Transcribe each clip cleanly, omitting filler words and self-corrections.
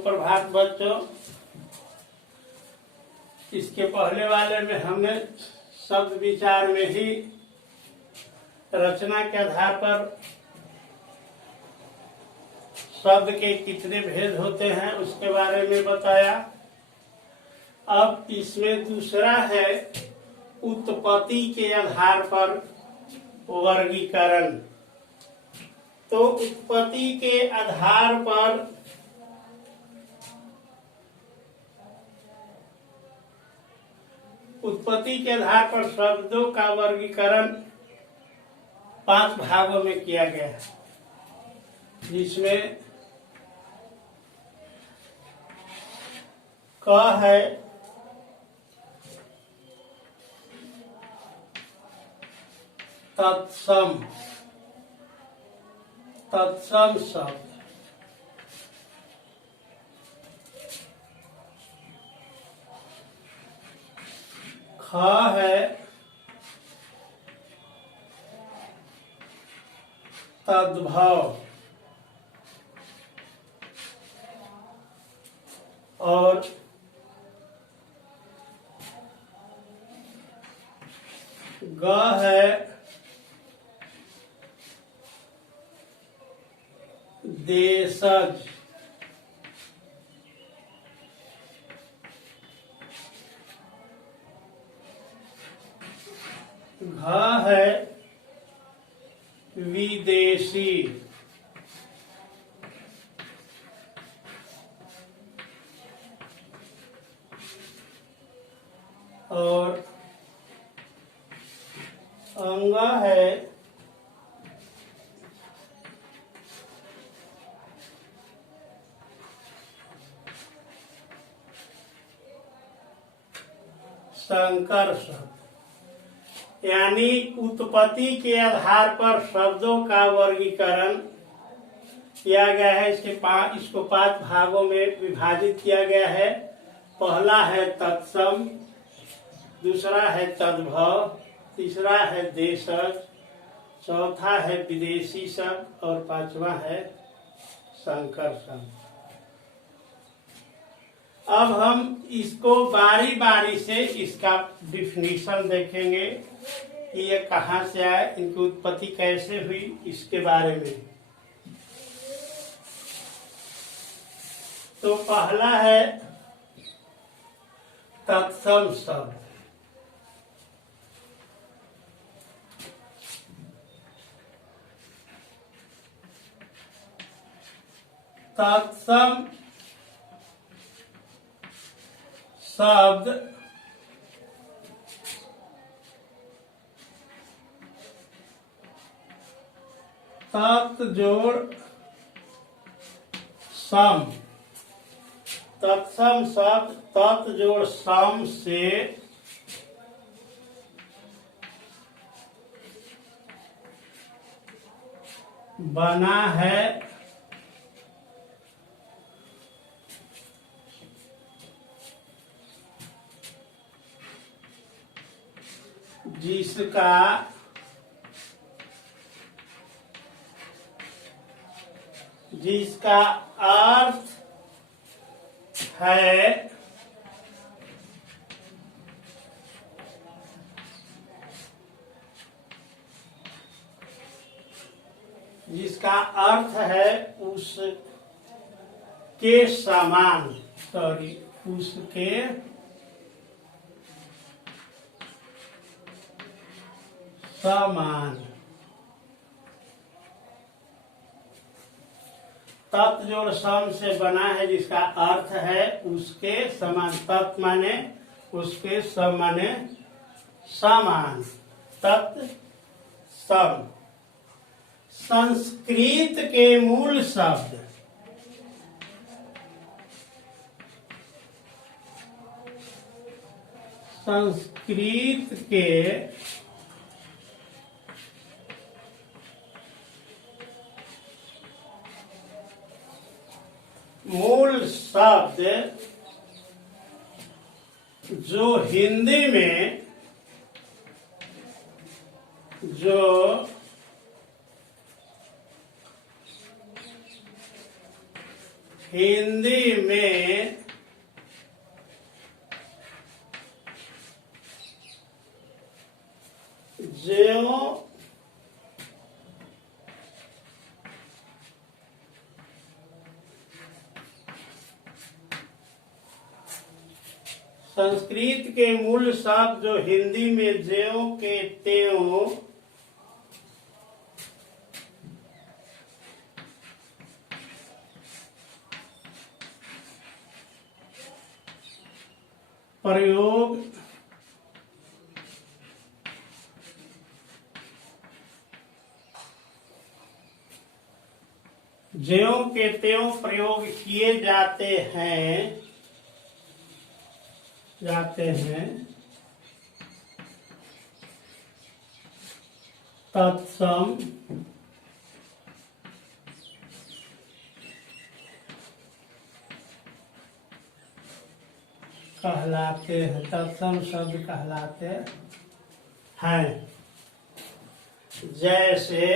सुप्रभात बच्चों। इसके पहले वाले में हमने शब्द विचार में ही रचना के आधार पर शब्द के कितने भेद होते हैं उसके बारे में बताया। अब इसमें दूसरा है उत्पत्ति के आधार पर वर्गीकरण। तो उत्पत्ति के आधार पर शब्दों का वर्गीकरण 5 भागों में किया गया है, जिसमें क है तत्सम शब्द, ख है तद्भव और ग है देशज, घ है विदेशी और अंग है संकर शब्द। यानी उत्पत्ति के आधार पर शब्दों का वर्गीकरण किया गया है। इसको 5 भागों में विभाजित किया गया है। पहला है तत्सम, दूसरा है तद्भव, तीसरा है देशज, चौथा है विदेशी शब्द और 5वां है संकर शब्द। अब हम इसको बारी बारी से इसका डिफिनीशन देखेंगे कि ये कहाँ से आए, इनकी उत्पत्ति कैसे हुई, इसके बारे में। तो पहला है तत्सम शब्द। तत्सम शब्द तत् जोड़ सम, तत्सम शब्द तत् जोड़ सम से बना है, जिसका अर्थ है उसके समान, उसके समान। तत् जोड़ सम से बना है जिसका अर्थ है उसके समान। तत् माने उसके, सम माने समान। तत् सम। संस्कृत के मूल शब्द संस्कृत के मूल शब्द जो हिंदी में जो हिंदी में ज्यों संस्कृत के मूल शब्द जो हिंदी में ज्यों के त्यों प्रयोग ज्यों के त्यों प्रयोग किए जाते हैं तत्सम कहलाते हैं, तत्सम शब्द कहलाते हैं। जैसे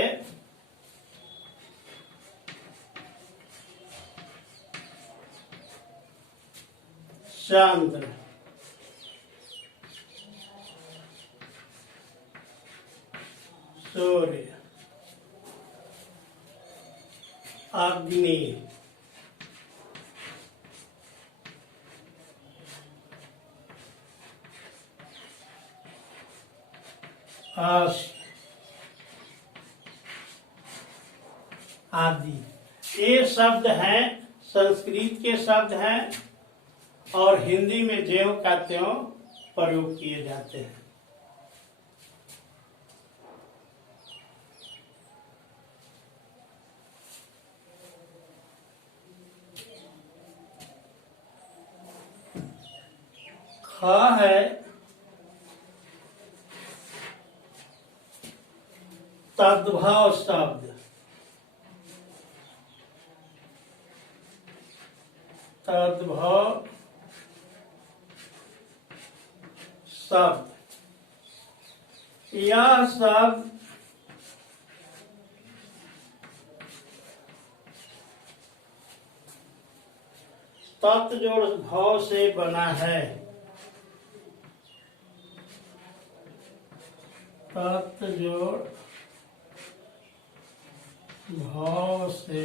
चंद्र, सूर्य, अग्नि, आदि। ये शब्द हैं, संस्कृत के शब्द हैं और हिंदी में ज्यों का त्यों प्रयोग किए जाते हैं। ख है तद्भव शब्द, तद्भव शब्द। यह शब्द तत्जोड़ भाव से बना है, तत्जोड़ भाव से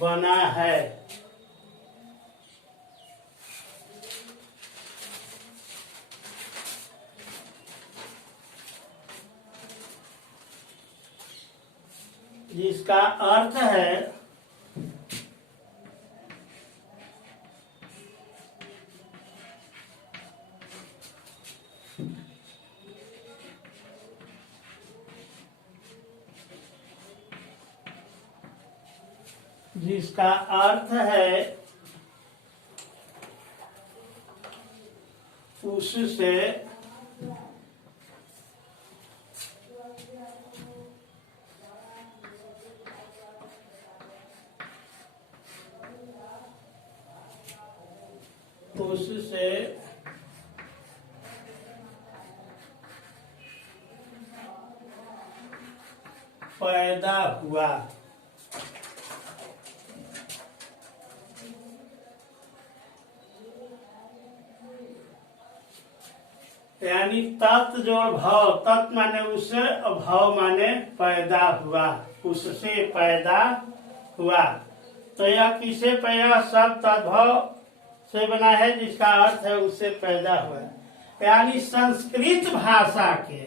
बना है। जिसका अर्थ है उससे पैदा हुआ। यानी तत् जोड़ भाव, तत् माने उससे और भाव माने पैदा हुआ, उससे पैदा हुआ। तो यह किसे पैदा, सब तद्भव से बना है, जिसका अर्थ है उससे पैदा हुआ। यानी संस्कृत भाषा के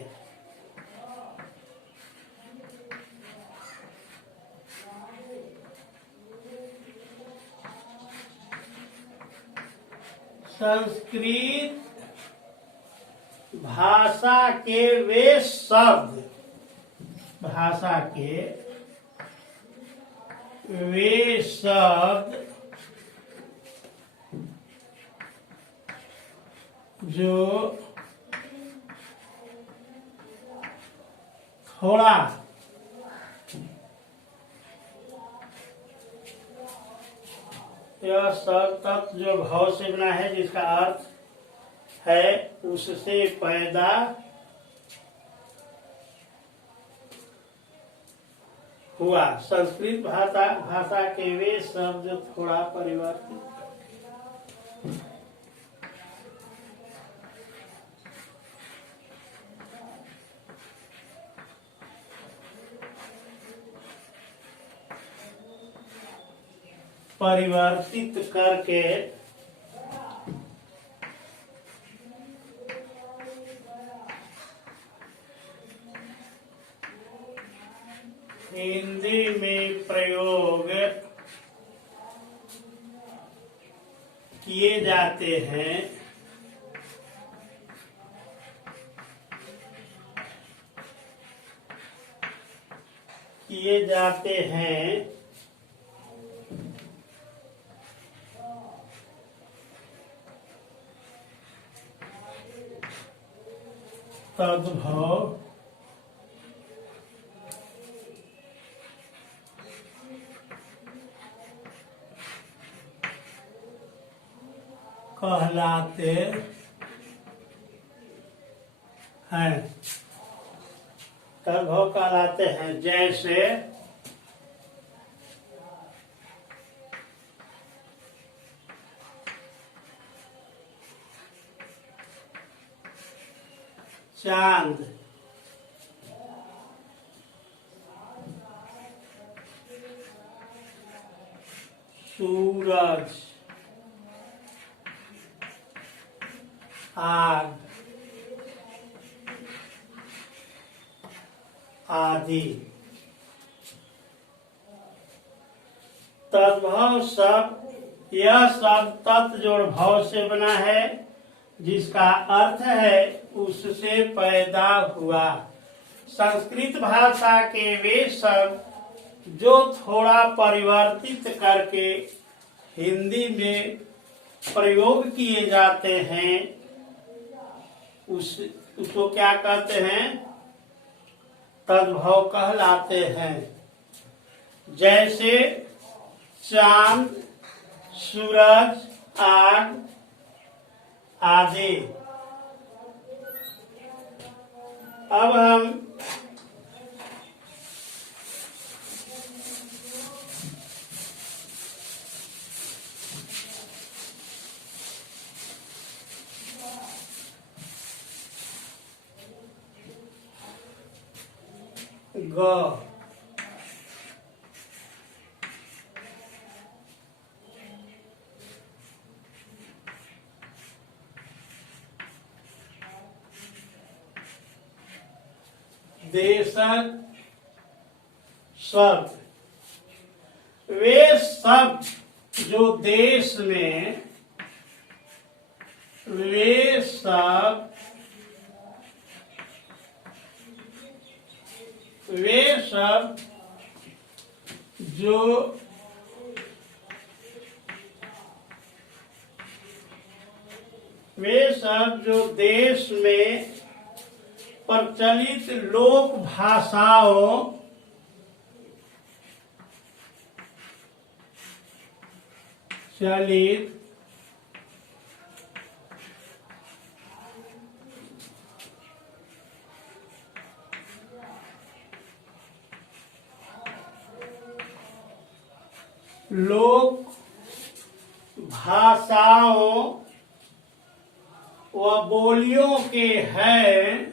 संस्कृत भाषा के वे शब्द, भाषा के वे शब्द जो थोड़ा यह सब तत्व जो भाव से बना है, जिसका अर्थ है उससे पैदा हुआ। संस्कृत भाषा भाषा के वे शब्द थोड़ा परिवर्तित करके हिंदी में प्रयोग किए जाते हैं। तद्भव कहलाते हैं। तद्भव कहलाते हैं जैसे चांद, सूरज, आग आदि। तद्भव शब्द, यह शब्द तत्जोड़ भव से बना है, जिसका अर्थ है उससे पैदा हुआ। संस्कृत भाषा के वे शब्द जो थोड़ा परिवर्तित करके हिंदी में प्रयोग किए जाते हैं, उसको क्या कहते हैं? तद्भव कहलाते हैं। जैसे चांद, सूरज, आग आदि। अब हम ग देशक शब्द, वे शब्द जो देश में, वे शब्द जो देश में प्रचलित लोक भाषाओं चलित लोक भाषाओं व बोलियों के हैं,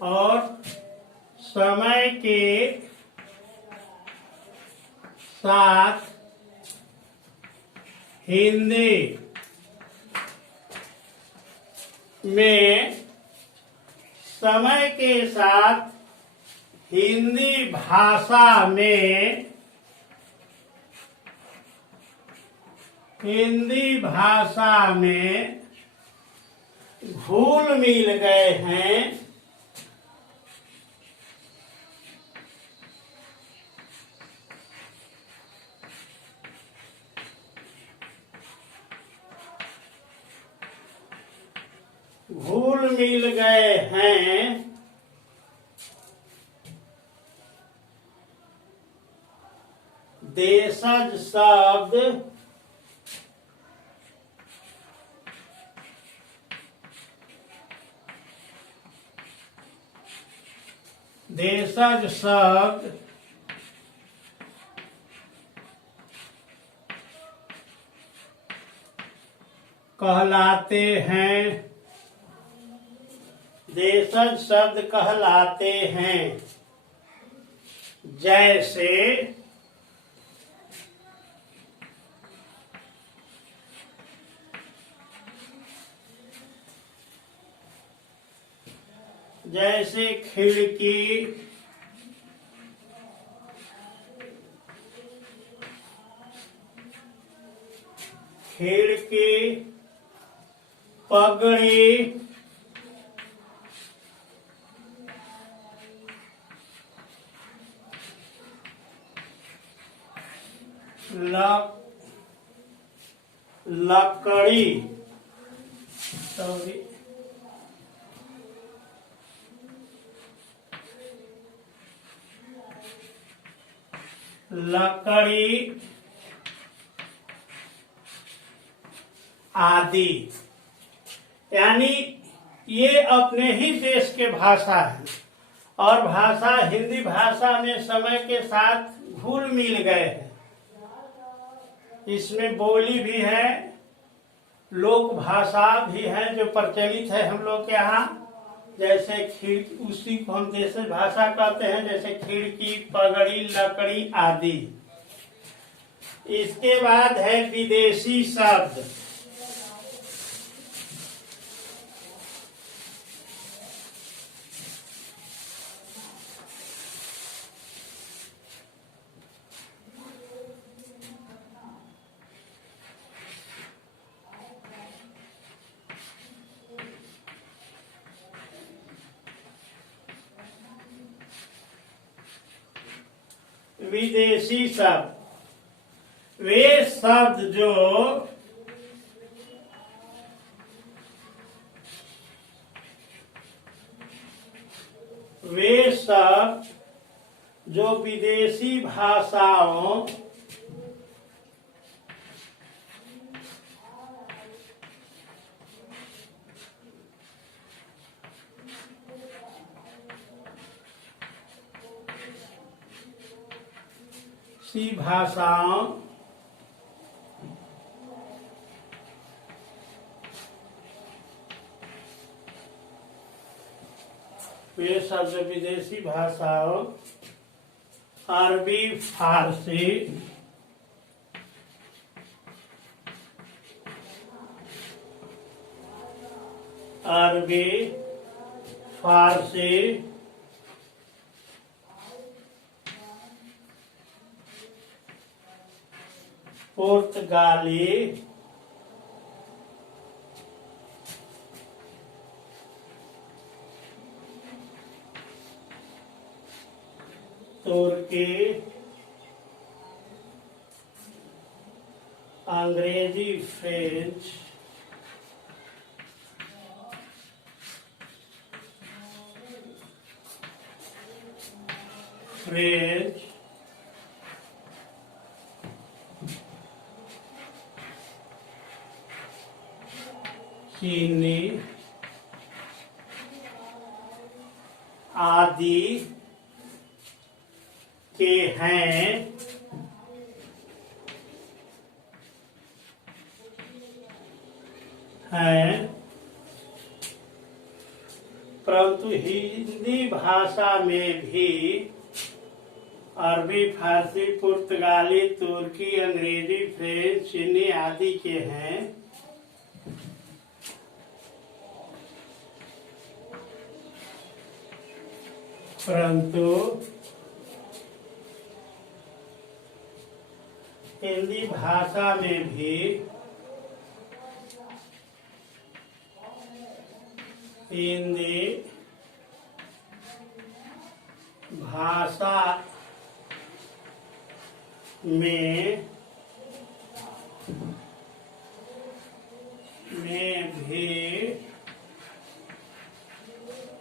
और समय के साथ हिंदी में, समय के साथ हिंदी भाषा में घुल मिल गए हैं घुल मिल गए हैं देशज शब्द देशज शब्द कहलाते हैं। देशज शब्द कहलाते हैं। जैसे जैसे खिड़की, खिड़की, पगड़ी, लकड़ी, सॉरी, लकड़ी आदि। यानी ये अपने ही देश के भाषा है और भाषा हिंदी भाषा में समय के साथ घुल मिल गए हैं। इसमें बोली भी है, लोक भाषा भी है जो प्रचलित है हम लोग के यहाँ। जैसे खिड़की, उसी को हम देशज भाषा कहते हैं, जैसे खिड़की, पगड़ी, लकड़ी आदि। इसके बाद है विदेशी शब्द। विदेशी शब्द वे शब्द जो विदेशी भाषाओं सी भाषाओं वे शब्द विदेशी भाषाओं अरबी, फारसी, पुर्तगाली, तुर्की, अंग्रेजी, फ्रेंच, चीनी आदि के हैं। परंतु हिंदी भाषा में भी अरबी, फारसी, पुर्तगाली, तुर्की, अंग्रेजी, फ्रेंच, चीनी आदि के हैं। परंतु हिंदी भाषा में भी हिंदी भाषा में भी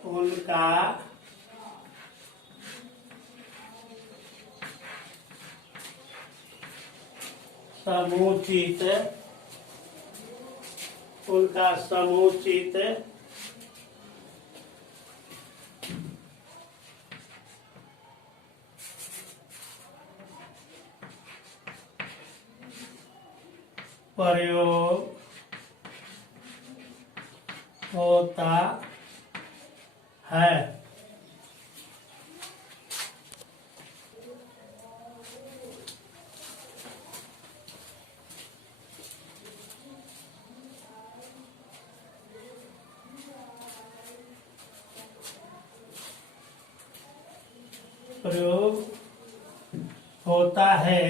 उनका समुचित प्रयोग होता है। प्रयोग होता है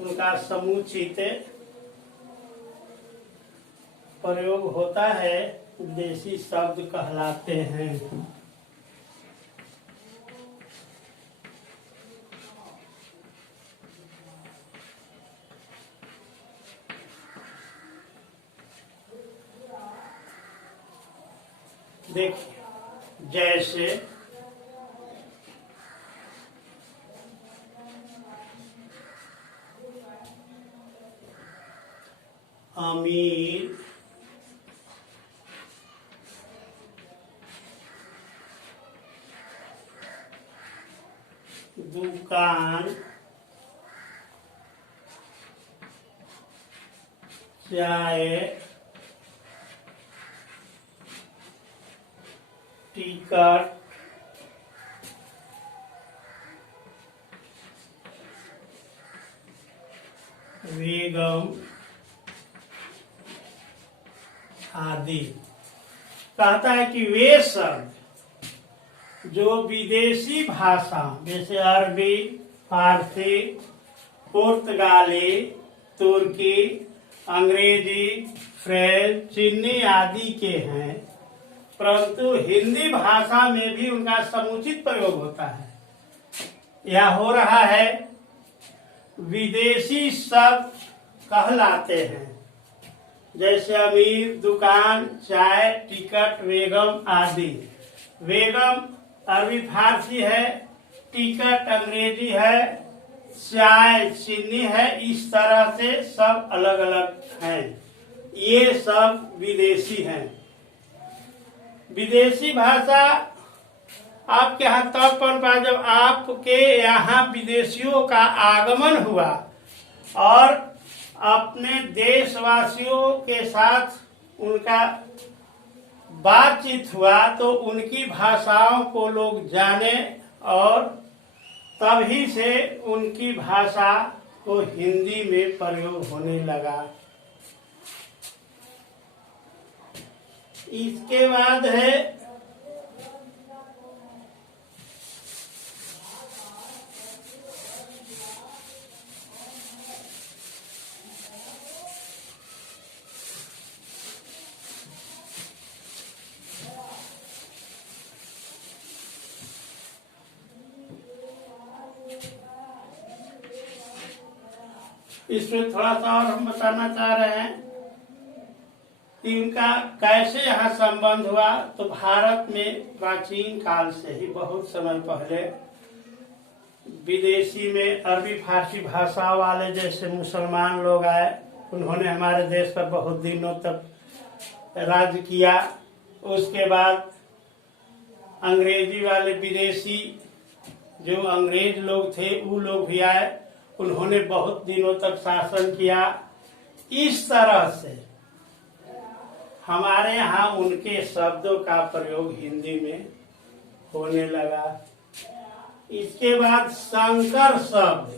उनका समुचित प्रयोग होता है, विदेशी शब्द कहलाते हैं। देखिए, जैसे अमीर, दुकान, चाय, टिकट, बेगम आदि। कहता है कि वे शब्द जो विदेशी भाषा जैसे अरबी, फारसी, पुर्तगाली, तुर्की, अंग्रेजी, फ्रेंच, चीनी आदि के हैं, परंतु हिंदी भाषा में भी उनका समुचित प्रयोग होता है। यह हो रहा है, विदेशी शब्द कहलाते हैं। जैसे अमीर, दुकान, चाय, टिकट, बेगम आदि। बेगम अरबी फारसी है, टिकट अंग्रेजी है, चाय चीनी है। इस तरह से सब अलग अलग हैं। ये सब विदेशी हैं। विदेशी भाषा आपके यहाँ तब पढ़ पाए जब आपके यहाँ विदेशियों का आगमन हुआ और अपने देशवासियों के साथ उनका बातचीत हुआ, तो उनकी भाषाओं को लोग जाने और तभी से उनकी भाषा को हिंदी में प्रयोग होने लगा। इसके बाद है इसमें थोड़ा सा और हम बताना चाह रहे हैं कि इनका कैसे यहाँ संबंध हुआ। तो भारत में प्राचीन काल से ही बहुत समय पहले विदेशी में अरबी फारसी भाषा वाले जैसे मुसलमान लोग आए, उन्होंने हमारे देश पर बहुत दिनों तक राज्य किया। उसके बाद अंग्रेजी वाले विदेशी जो अंग्रेज लोग थे वो लोग भी आए, उन्होंने बहुत दिनों तक शासन किया। इस तरह से हमारे यहाँ उनके शब्दों का प्रयोग हिंदी में होने लगा। इसके बाद संकर शब्द,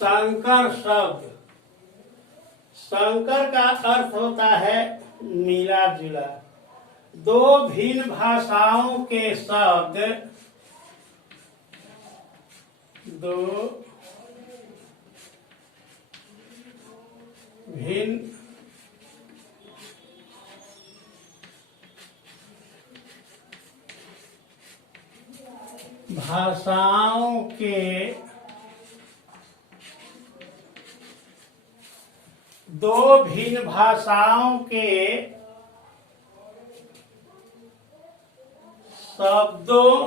संकर शब्द, संकर का अर्थ होता है मिला जुला। दो भिन्न भाषाओं के शब्द, दो भिन्न भाषाओं के दो भिन्न भाषाओं के शब्दों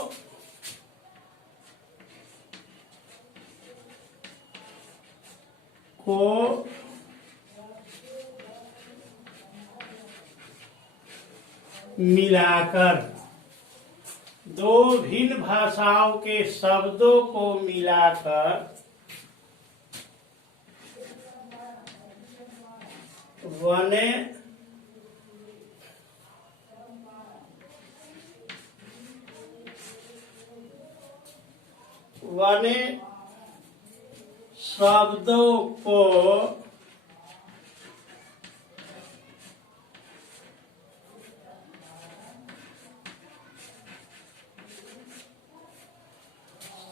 को मिलाकर, दो भिन्न भाषाओं के शब्दों को मिलाकर बने शब्दों को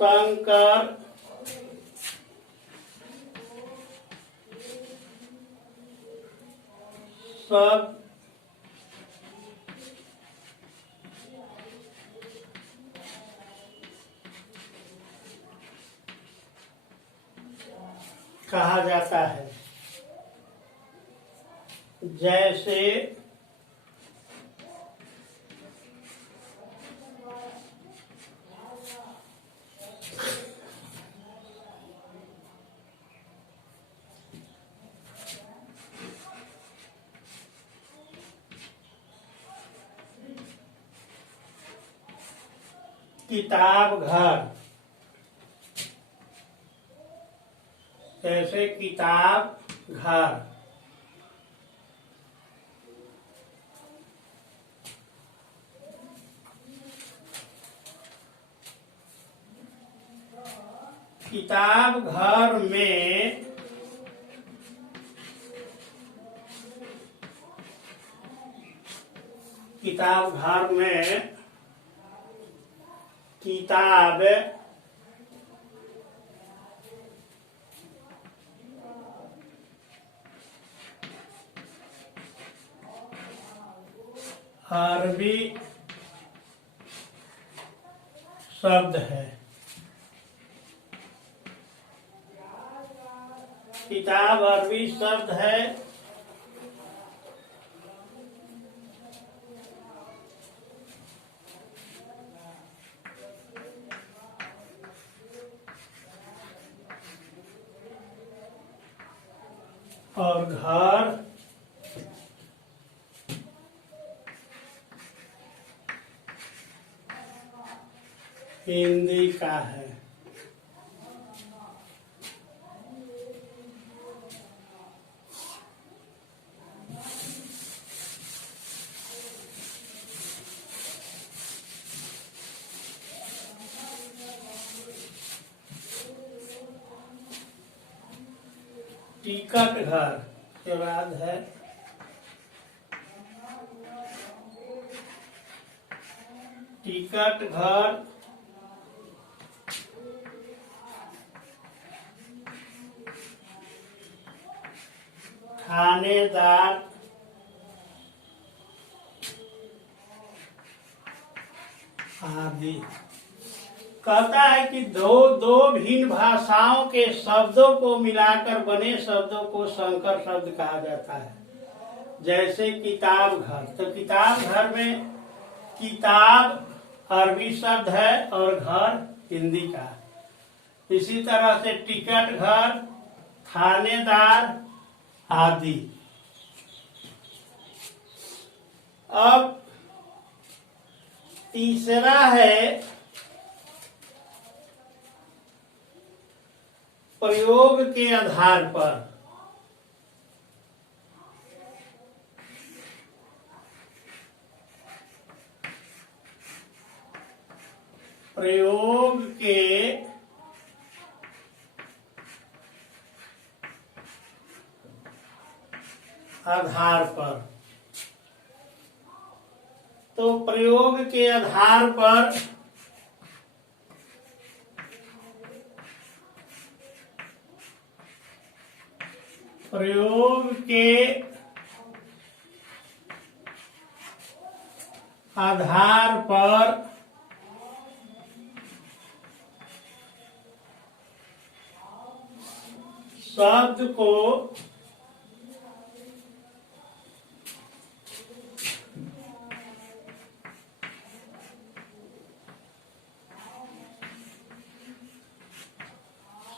संकर शब्द कहा जाता है। जैसे किताब घर, जैसे किताब घर, किताब घर में किताब घर में किताब अरबी शब्द है। किताब अरबी शब्द है। और घर हिंदी का है। टिकट घर के बाद है टिकट घर, थानेदार, आदि। कहता है कि दो भिन्न भाषाओं के शब्दों को मिलाकर बने शब्दों को संकर शब्द कहा जाता है। जैसे किताब घर, तो किताब घर में किताब अरबी शब्द है और घर हिंदी का। इसी तरह से टिकट घर, थानेदार आदि। अब तीसरा है प्रयोग के आधार पर। प्रयोग के आधार पर, तो प्रयोग के आधार पर प्रयोग के आधार पर शब्द को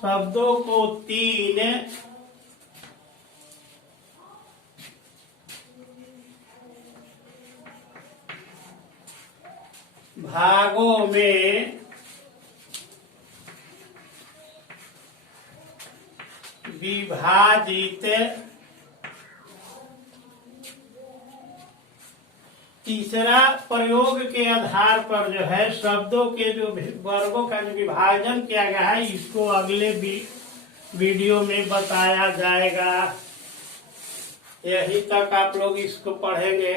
शब्दों को 3 भागों में विभाजित तीसरा प्रयोग के आधार पर जो है शब्दों के जो वर्गों का जो विभाजन किया गया है इसको अगले वीडियो में बताया जाएगा। यही तक आप लोग इसको पढ़ेंगे।